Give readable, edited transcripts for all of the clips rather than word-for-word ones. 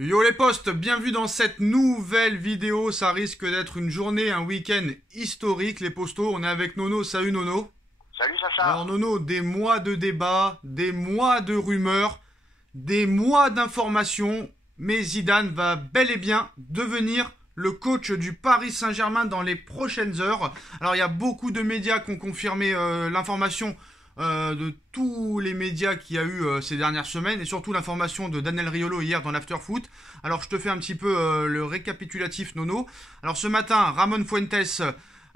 Yo les potes, bienvenue dans cette nouvelle vidéo. Ça risque d'être une journée, un week-end historique les postos. On est avec Nono, salut Nono. Salut Sacha. Alors Nono, des mois de débats, des mois de rumeurs, des mois d'informations, mais Zidane va bel et bien devenir le coach du Paris Saint-Germain dans les prochaines heures. Alors il y a beaucoup de médias qui ont confirmé l'information de tous les médias qu'il y a eu ces dernières semaines et surtout l'information de Daniel Riolo hier dans l'Afterfoot. Alors je te fais un petit peu le récapitulatif Nono. Alors ce matin, Ramon Fuentes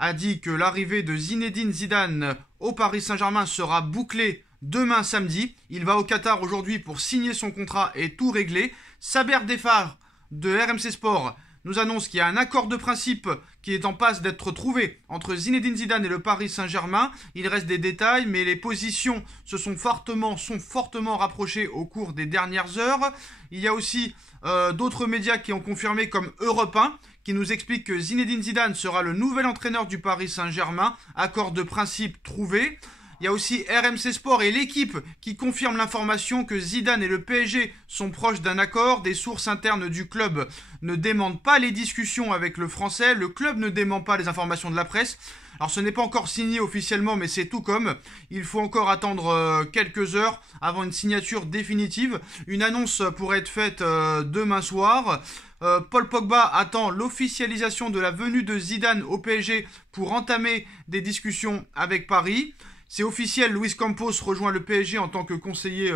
a dit que l'arrivée de Zinedine Zidane au Paris Saint-Germain sera bouclée demain samedi. Il va au Qatar aujourd'hui pour signer son contrat et tout régler. Saber Defar de RMC Sport nous annonce qu'il y a un accord de principe qui est en passe d'être trouvé entre Zinedine Zidane et le Paris Saint-Germain. Il reste des détails, mais les positions sont fortement rapprochées au cours des dernières heures. Il y a aussi d'autres médias qui ont confirmé, comme Europe 1, qui nous explique que Zinedine Zidane sera le nouvel entraîneur du Paris Saint-Germain. Accord de principe trouvé. Il y a aussi RMC Sport et l'équipe qui confirment l'information que Zidane et le PSG sont proches d'un accord. Des sources internes du club ne démentent pas les discussions avec le français. Le club ne dément pas les informations de la presse. Alors ce n'est pas encore signé officiellement, mais c'est tout comme. Il faut encore attendre quelques heures avant une signature définitive. Une annonce pourrait être faite demain soir. Paul Pogba attend l'officialisation de la venue de Zidane au PSG pour entamer des discussions avec Paris. C'est officiel, Luis Campos rejoint le PSG en tant que conseiller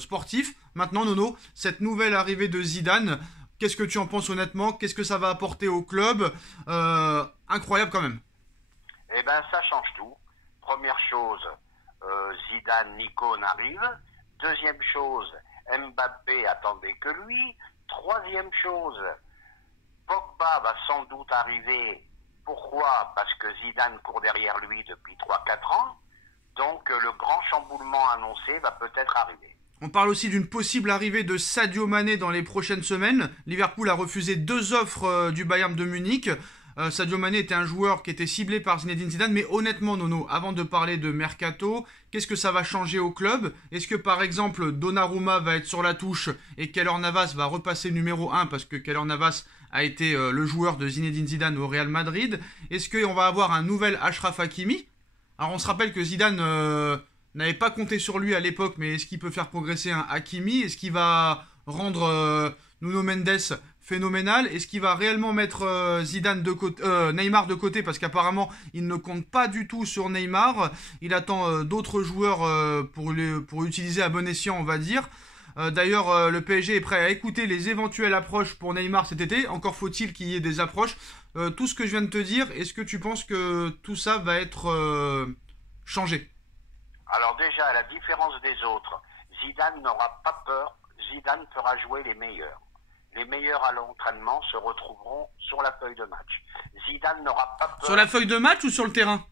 sportif. Maintenant, Nono, cette nouvelle arrivée de Zidane, qu'est-ce que tu en penses honnêtement? Qu'est-ce que ça va apporter au club? Incroyable quand même. Eh ben, ça change tout. Première chose, Zidane, l'icône arrive. Deuxième chose, Mbappé attendait que lui. Troisième chose, Pogba va sans doute arriver. Pourquoi? Parce que Zidane court derrière lui depuis 3-4 ans. Donc le grand chamboulement annoncé va peut-être arriver. On parle aussi d'une possible arrivée de Sadio Mané dans les prochaines semaines. Liverpool a refusé 2 offres du Bayern de Munich. Sadio Mané était un joueur qui était ciblé par Zinedine Zidane. Mais honnêtement, Nono, avant de parler de Mercato, qu'est-ce que ça va changer au club? Est-ce que par exemple Donnarumma va être sur la touche et Keylor Navas va repasser numéro 1 parce que Keylor Navas a été le joueur de Zinedine Zidane au Real Madrid? Est-ce qu'on va avoir un nouvel Achraf Hakimi? Alors on se rappelle que Zidane n'avait pas compté sur lui à l'époque, mais est-ce qu'il peut faire progresser un Hakimi? Est-ce qu'il va rendre Nuno Mendes phénoménal? Est-ce qu'il va réellement mettre Neymar de côté? Parce qu'apparemment il ne compte pas du tout sur Neymar. Il attend d'autres joueurs pour utiliser à bon escient, on va dire. D'ailleurs, le PSG est prêt à écouter les éventuelles approches pour Neymar cet été. Encore faut-il qu'il y ait des approches. Tout ce que je viens de te dire, est-ce que tu penses que tout ça va être changé? Alors déjà, à la différence des autres, Zidane n'aura pas peur. Zidane fera jouer les meilleurs. Les meilleurs à l'entraînement se retrouveront sur la feuille de match. Zidane n'aura pas peur. Sur la feuille de match ou sur le terrain?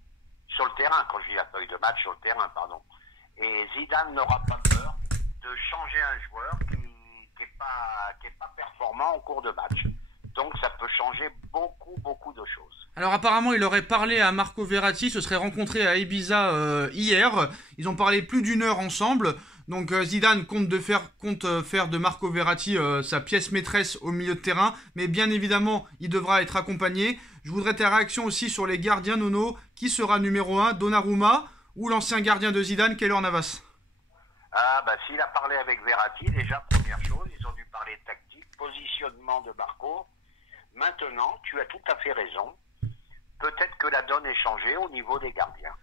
Sur le terrain, quand je dis la feuille de match, sur le terrain, pardon. Et Zidane n'aura pas peur de changer un joueur qui est pas performant au cours de match. Donc ça peut changer beaucoup de choses. Alors apparemment il aurait parlé à Marco Verratti, se serait rencontré à Ibiza hier. Ils ont parlé plus d'1 heure ensemble. Donc Zidane compte faire de Marco Verratti sa pièce maîtresse au milieu de terrain. Mais bien évidemment il devra être accompagné. Je voudrais ta réaction aussi sur les gardiens, Nono. Qui sera numéro 1, Donnarumma ou l'ancien gardien de Zidane, Keylor Navas? Ah bah s'il a parlé avec Verratti, déjà première chose, ils ont dû parler tactique, positionnement de Marco. Maintenant, tu as tout à fait raison. Peut-être que la donne est changée au niveau des gardiens.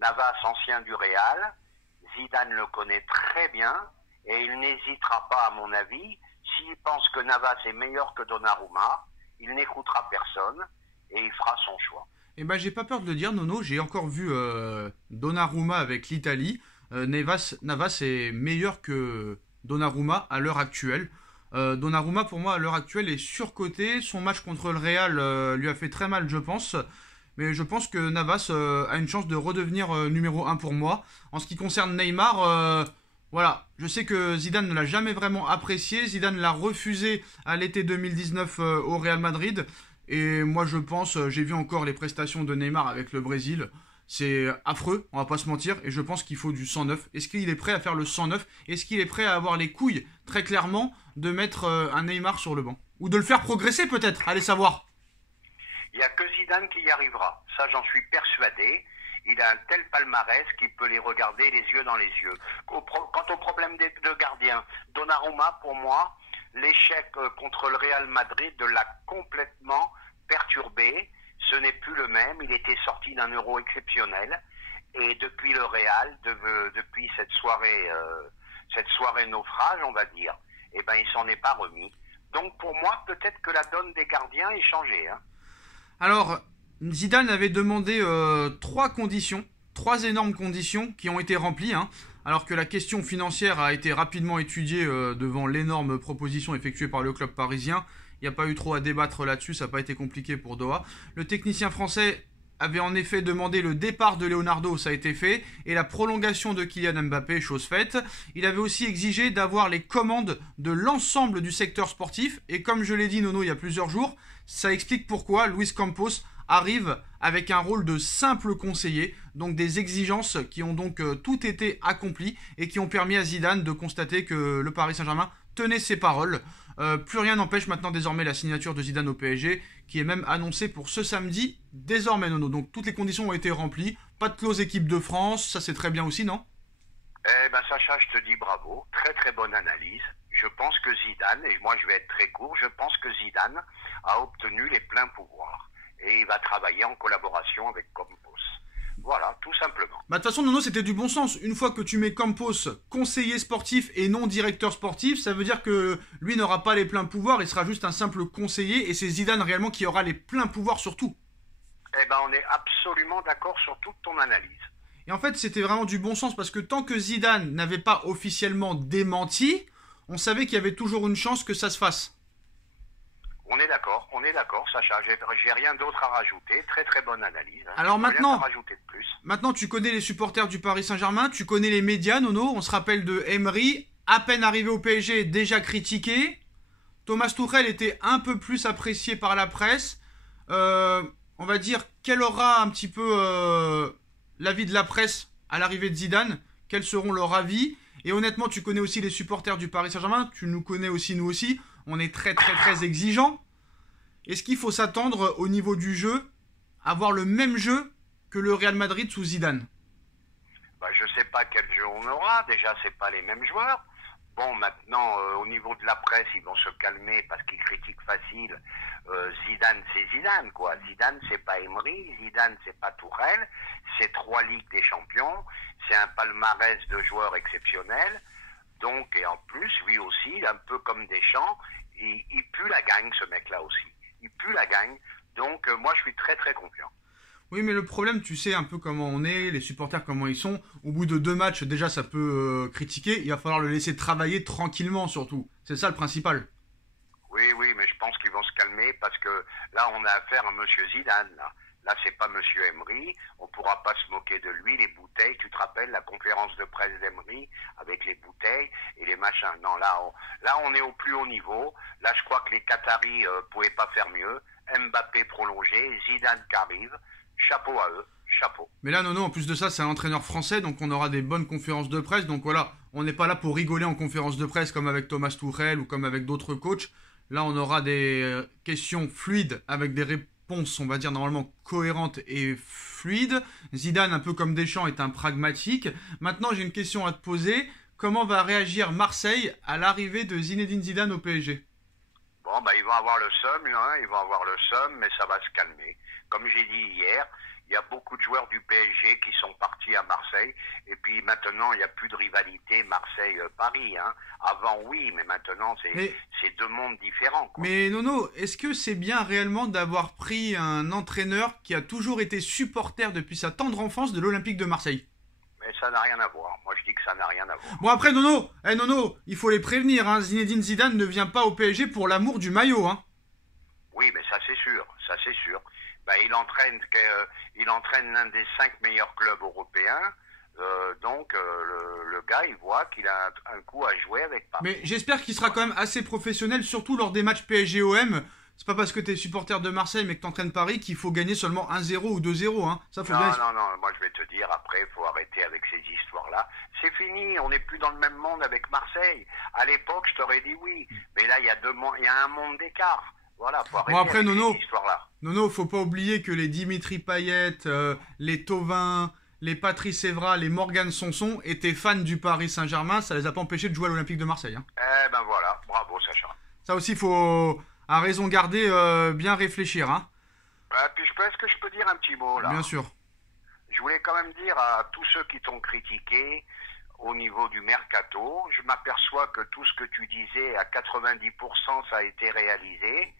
Navas, ancien du Real, Zidane le connaît très bien et il n'hésitera pas, à mon avis, s'il pense que Navas est meilleur que Donnarumma, il n'écoutera personne et il fera son choix. Eh ben j'ai pas peur de le dire, Nono, j'ai encore vu Donnarumma avec l'Italie. Navas est meilleur que Donnarumma à l'heure actuelle. Donnarumma pour moi à l'heure actuelle est surcoté. Son match contre le Real lui a fait très mal je pense. Mais je pense que Navas a une chance de redevenir numéro 1 pour moi. En ce qui concerne Neymar, voilà, je sais que Zidane ne l'a jamais vraiment apprécié. Zidane l'a refusé à l'été 2019 au Real Madrid. Et moi je pense, j'ai vu encore les prestations de Neymar avec le Brésil. C'est affreux, on va pas se mentir, et je pense qu'il faut du sang neuf. Est-ce qu'il est prêt à faire le sang neuf? Est-ce qu'il est prêt à avoir les couilles, très clairement, de mettre un Neymar sur le banc? Ou de le faire progresser peut-être, allez savoir. Il n'y a que Zidane qui y arrivera, ça j'en suis persuadé. Il a un tel palmarès qu'il peut les regarder les yeux dans les yeux. Quant au problème de gardien, Donnarumma, pour moi, l'échec contre le Real Madrid l'a complètement perturbé. Ce n'est plus le même. Il était sorti d'un Euro exceptionnel. Et depuis le Real, depuis cette soirée naufrage, on va dire, eh ben, il s'en est pas remis. Donc pour moi, peut-être que la donne des gardiens est changée. Hein. Alors, Zidane avait demandé 3 énormes conditions qui ont été remplies, hein, alors que la question financière a été rapidement étudiée devant l'énorme proposition effectuée par le club parisien. Il n'y a pas eu trop à débattre là-dessus, ça n'a pas été compliqué pour Doha. Le technicien français avait en effet demandé le départ de Leonardo, ça a été fait, et la prolongation de Kylian Mbappé, chose faite. Il avait aussi exigé d'avoir les commandes de l'ensemble du secteur sportif, et comme je l'ai dit Nono il y a plusieurs jours, ça explique pourquoi Luis Campos arrive avec un rôle de simple conseiller, donc des exigences qui ont donc tout été accomplies et qui ont permis à Zidane de constater que le Paris Saint-Germain tenait ses paroles. Plus rien n'empêche maintenant désormais la signature de Zidane au PSG, qui est même annoncée pour ce samedi, désormais Nono. Donc toutes les conditions ont été remplies, pas de clause équipe de France, ça c'est très bien aussi, non? Eh ben Sacha, je te dis bravo, très très bonne analyse. Je pense que Zidane, et moi je vais être très court, je pense que Zidane a obtenu les pleins pouvoirs. Et il va travailler en collaboration avec Campos. Voilà, tout simplement. Bah de toute façon, Nono, c'était du bon sens. Une fois que tu mets Campos conseiller sportif et non directeur sportif, ça veut dire que lui n'aura pas les pleins pouvoirs, il sera juste un simple conseiller, et c'est Zidane réellement qui aura les pleins pouvoirs sur tout. Eh ben, on est absolument d'accord sur toute ton analyse. Et en fait, c'était vraiment du bon sens, parce que tant que Zidane n'avait pas officiellement démenti, on savait qu'il y avait toujours une chance que ça se fasse. On est d'accord, Sacha. J'ai rien d'autre à rajouter. Très très bonne analyse. Hein. Alors maintenant, rien à rajouter de plus. Maintenant, tu connais les supporters du Paris Saint-Germain, tu connais les médias, Nono. On se rappelle de Emery, à peine arrivé au PSG, déjà critiqué. Thomas Tuchel était un peu plus apprécié par la presse. On va dire quel aura un petit peu l'avis de la presse à l'arrivée de Zidane. Quels seront leurs avis? Et honnêtement, tu connais aussi les supporters du Paris Saint-Germain. Tu nous connais aussi, nous aussi. On est très très très exigeants. Est-ce qu'il faut s'attendre au niveau du jeu à avoir le même jeu que le Real Madrid sous Zidane? Bah, je sais pas quel jeu on aura. Déjà, c'est pas les mêmes joueurs. Bon, maintenant, au niveau de la presse, ils vont se calmer parce qu'ils critiquent facile. Zidane, c'est Zidane, quoi. Zidane, c'est pas Emery. Zidane, c'est pas Tourelle. C'est 3 Ligues des Champions. C'est un palmarès de joueurs exceptionnels. Donc, et en plus, lui aussi, un peu comme Deschamps, il pue la gagne, ce mec-là aussi. Il pue la gagne. Donc, moi, je suis très, très confiant. Oui, mais le problème, tu sais un peu comment on est, les supporters comment ils sont. Au bout de 2 matchs, déjà, ça peut critiquer. Il va falloir le laisser travailler tranquillement, surtout. C'est ça le principal. Oui, mais je pense qu'ils vont se calmer parce que là, on a affaire à Monsieur Zidane, là. Là, c'est pas Monsieur Emery. On pourra pas se moquer de lui. Les bouteilles, tu te rappelles la conférence de presse d'Emery avec les bouteilles et les machins. Non, là, on est au plus haut niveau. Là, je crois que les Qataris pouvaient pas faire mieux. Mbappé prolongé, Zidane qui arrive. Chapeau à eux, chapeau. Mais là, non, en plus de ça, c'est un entraîneur français, donc on aura des bonnes conférences de presse. Donc voilà, on n'est pas là pour rigoler en conférence de presse comme avec Thomas Tuchel ou comme avec d'autres coachs. Là, on aura des questions fluides avec des réponses, on va dire, normalement cohérentes et fluides. Zidane, un peu comme Deschamps, est un pragmatique. Maintenant, j'ai une question à te poser. Comment va réagir Marseille à l'arrivée de Zinedine Zidane au PSG? Bon, bah, ils vont avoir le seum, hein, mais ça va se calmer. Comme j'ai dit hier, il y a beaucoup de joueurs du PSG qui sont partis à Marseille. Et puis maintenant, il n'y a plus de rivalité Marseille-Paris. Hein. Avant, oui, mais maintenant, c'est 2 mondes différents. Quoi. Mais Nono, est-ce que c'est bien réellement d'avoir pris un entraîneur qui a toujours été supporter depuis sa tendre enfance de l'Olympique de Marseille? Mais ça n'a rien à voir. Moi, je dis que ça n'a rien à voir. Bon, après, Nono, il faut les prévenir. Hein. Zinedine Zidane ne vient pas au PSG pour l'amour du maillot. Hein. Oui, mais ça, c'est sûr. Ben, il entraîne l'un des 5 meilleurs clubs européens. Donc, le gars, il voit qu'il a un coup à jouer avec Paris. Mais j'espère qu'il sera quand même assez professionnel, surtout lors des matchs PSG-OM, C'est pas parce que t'es supporter de Marseille mais que t'entraînes Paris qu'il faut gagner seulement 1-0 ou 2-0. Hein. Ça, faut Non, bien... non, non, moi je vais te dire, après, il faut arrêter avec ces histoires-là. C'est fini, on n'est plus dans le même monde avec Marseille. À l'époque, je t'aurais dit oui, mais là, il y a un monde d'écart. Voilà, faut arrêter Bon, après, avec Nono, ces histoires-là. Nono, faut pas oublier que les Dimitri Payet, les Thauvin, les Patrice Evra, les Morgan Sanson étaient fans du Paris Saint-Germain. Ça les a pas empêchés de jouer à l'Olympique de Marseille. Hein. Eh ben voilà, bravo Sacha. Ça aussi, faut, à raison garder, bien réfléchir. Hein. Puis est-ce que je peux dire un petit mot là? Bien sûr. Je voulais quand même dire à tous ceux qui t'ont critiqué au niveau du mercato, je m'aperçois que tout ce que tu disais à 90% ça a été réalisé.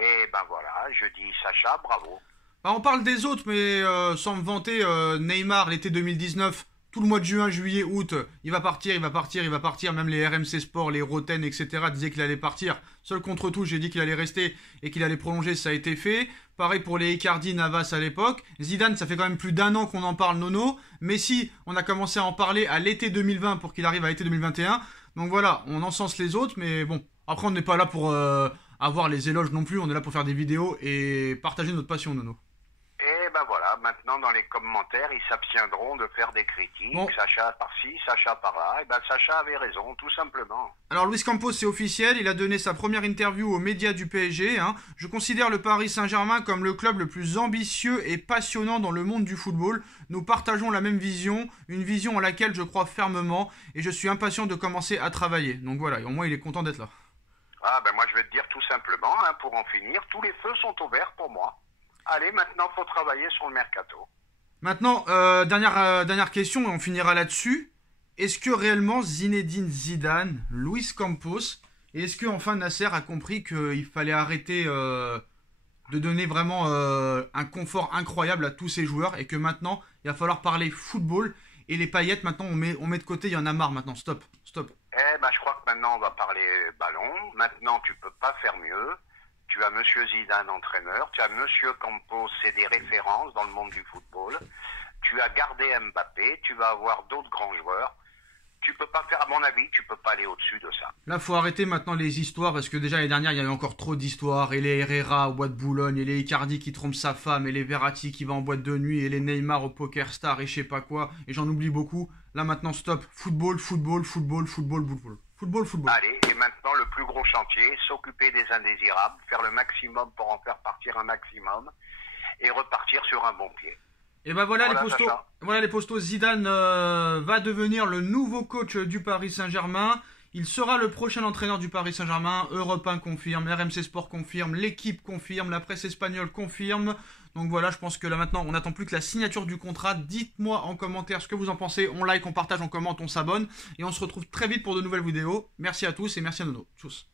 Et ben voilà, je dis Sacha, bravo. Bah, on parle des autres, mais sans me vanter, Neymar, l'été 2019, tout le mois de juin, juillet, août, il va partir, il va partir, il va partir. Même les RMC Sport, les Roten, etc. disaient qu'il allait partir. Seul contre tout, j'ai dit qu'il allait rester et qu'il allait prolonger, ça a été fait. Pareil pour les Icardi, Navas à l'époque. Zidane, ça fait quand même plus d'un an qu'on en parle, Nono. Messi, on a commencé à en parler à l'été 2020 pour qu'il arrive à l'été 2021. Donc voilà, on encense les autres, mais bon. Après, on n'est pas là pour avoir les éloges non plus. On est là pour faire des vidéos et partager notre passion, Nono. Et ben voilà, maintenant dans les commentaires, ils s'abstiendront de faire des critiques. Bon. Sacha par-ci, Sacha par-là. Et ben Sacha avait raison, tout simplement. Alors Luis Campos, c'est officiel, il a donné sa première interview aux médias du PSG. Hein. Je considère le Paris Saint-Germain comme le club le plus ambitieux et passionnant dans le monde du football. Nous partageons la même vision, une vision en laquelle je crois fermement et je suis impatient de commencer à travailler. Donc voilà, au moins il est content d'être là. Ah ben moi je vais te dire tout simplement, hein, pour en finir, tous les feux sont ouverts pour moi. Allez, maintenant faut travailler sur le mercato. Maintenant, dernière question et on finira là-dessus. Est-ce que réellement Zinedine Zidane, Luis Campos, et est-ce que enfin Nasser a compris qu'il fallait arrêter de donner vraiment un confort incroyable à tous ces joueurs et que maintenant il va falloir parler football et les paillettes maintenant on met de côté, il y en a marre maintenant, stop. Eh ben je crois que maintenant on va parler ballon. Maintenant tu peux pas faire mieux. Tu as Monsieur Zidane entraîneur, tu as Monsieur Campos, c'est des références dans le monde du football. Tu as gardé Mbappé, tu vas avoir d'autres grands joueurs. Tu peux pas faire, à mon avis, tu peux pas aller au-dessus de ça. Là, faut arrêter maintenant les histoires parce que déjà l'année dernière, il y a eu encore trop d'histoires. Et les Herrera au bois de Boulogne, et les Icardi qui trompent sa femme, et les Verratti qui va en boîte de nuit, et les Neymar au Poker Star, et je sais pas quoi. Et j'en oublie beaucoup. Là maintenant, stop. Football. Allez, et maintenant le plus gros chantier, s'occuper des indésirables, faire le maximum pour en faire partir un maximum, et repartir sur un bon pied. Et ben voilà, Voilà, les postos. Sacha. Voilà les postos. Zidane va devenir le nouveau coach du Paris Saint-Germain. Il sera le prochain entraîneur du Paris Saint-Germain. Europe 1 confirme, RMC Sport confirme, l'équipe confirme, la presse espagnole confirme. Donc voilà, je pense que là maintenant, on n'attend plus que la signature du contrat. Dites-moi en commentaire ce que vous en pensez. On like, on partage, on commente, on s'abonne. Et on se retrouve très vite pour de nouvelles vidéos. Merci à tous et merci à Nono. Tchuss.